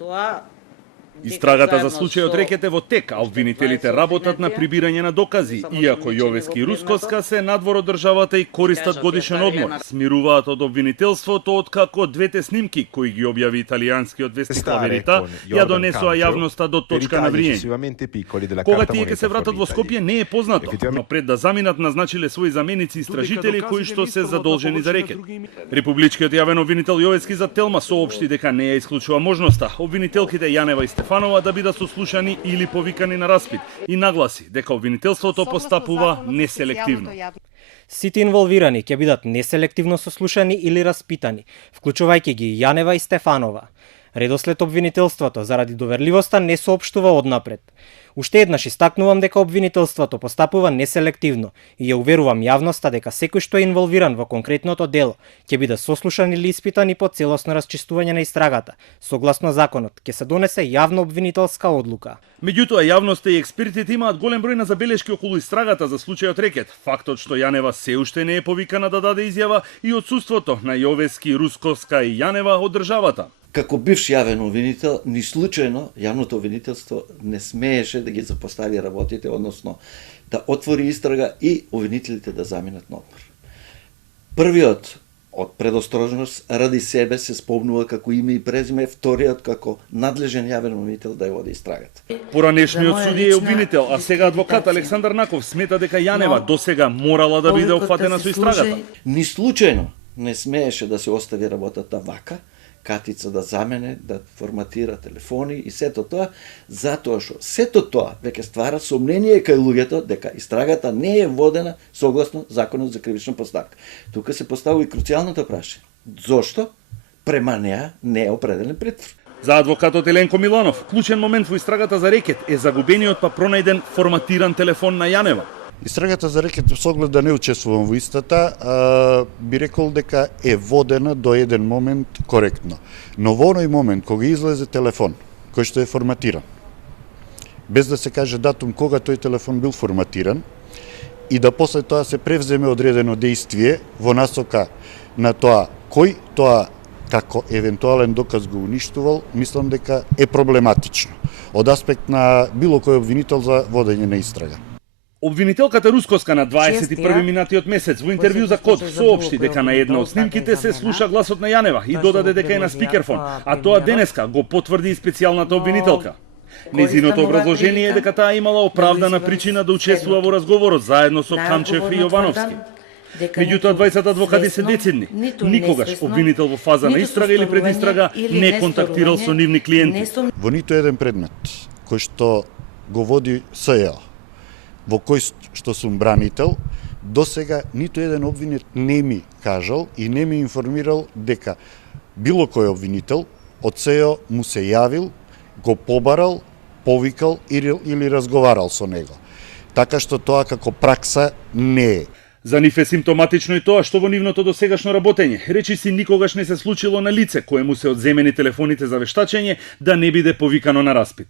тоа Истрагата за случајот рекет е во тек, а обвинителите работат на прибирање на докази, иако Јовески и Рускоска се надвор од државата и користат годишен одмор. Смируваат од обвинителството откако двете снимки кои ги објави италијанскиот вестник La Verità ја донесоа јавноста до точка на вриење. Кога тие ќе се вратат во Скопје не е познато, но пред да заминат назначиле своји заменици истражители кои што се задолжени за рекет. Републичкиот јавен обвинител Јовески за Телма соопшти дека не ја исклучува можноста обвинителките Јанева и Стефанова да бидат сослушани или повикани на распит и нагласи дека обвинителството постапува неселективно. Сите инволвирани ќе бидат неселективно сослушани или распитани, вклучувајќи ги Јанева и Стефанова. Редослед обвинителството заради доверливоста не соопштува однапред. Уште еднаш истакнувам дека обвинителството постапува неселективно и ја уверувам јавноста дека секој што е инволвиран во конкретното дело ќе биде сослушан или испитан и по целосно расчистување на истрагата. Согласно законот ќе се донесе јавно обвинителска одлука. Меѓутоа, јавноста и експертите имаат голем број на забелешки околу истрагата за случајот рекет, фактот што Јанева се уште не е повикана да даде изјава и отсуството на Јовески, Рускоска и Јанева од државата. Како бивш јавен обвинител, ни случајно јавното обвинителство не смееше да ги запостави работите, односно да отвори истрага и обвинителите да заминат на одмор. Првиот од предосторожност ради себе се спомнува како име и презиме, вториот како надлежен јавен обвинител да ја води истрагата. Поранешниот судија е обвинител, а сега адвокат Александар Наков смета дека Јанева досега морала да биде опфатена со истрагата. Ни случајно не смееше да се остави работата вака, катица да замене, да форматира телефони и сето тоа, затоа што сето тоа веќе ствара сомнение кај луѓето дека истрагата не е водена согласно Законот за кривична постапка. Тука се поставува и круцијалното прашање. Зошто према неа не е определен притвор? За адвокатот Еленко Миланов, клучен момент во истрагата за рекет е загубениот па пронајден форматиран телефон на Јанева. Истрагата за рекет, со оглед да не учествувам во истата, би рекол дека е водена до еден момент коректно. Но во оној момент кога излезе телефон, кој што е форматиран, без да се каже датум кога тој телефон бил форматиран, и да после тоа се превземе одредено дејствие во насока на тоа кој тоа како евентуален доказ го уништувал, мислам дека е проблематично од аспект на било кој обвинител за водење на истрага. Обвинителката Рускоска на 21 минатиот месец во интервју за Код соопшти дека на една од снимките се слуша гласот на Јанева и додаде дека е на спикерфон, а тоа денеска го потврди и специјалната обвинителка. Незиното образложение е дека таа имала оправдана причина да учествува во разговорот заедно со Камчев и Јовановски. Меѓутоа, двајцата адвокати се децидни. Никогаш обвинител во фаза на истрага или пред истрага не контактирал со нивни клиенти. Во ниту еден предмет кој што го води СЈО, во кој што сум бранител, до сега ниту еден обвинет не ми кажал и не ми информирал дека било кој обвинител од СЈО му се јавил, го побарал, повикал или разговарал со него. Така што тоа како пракса не е. За нив е симптоматично и тоа што во нивното досегашно работење, речиси никогаш не се случило на лице кое му се одземени телефоните за вештачење да не биде повикано на распит.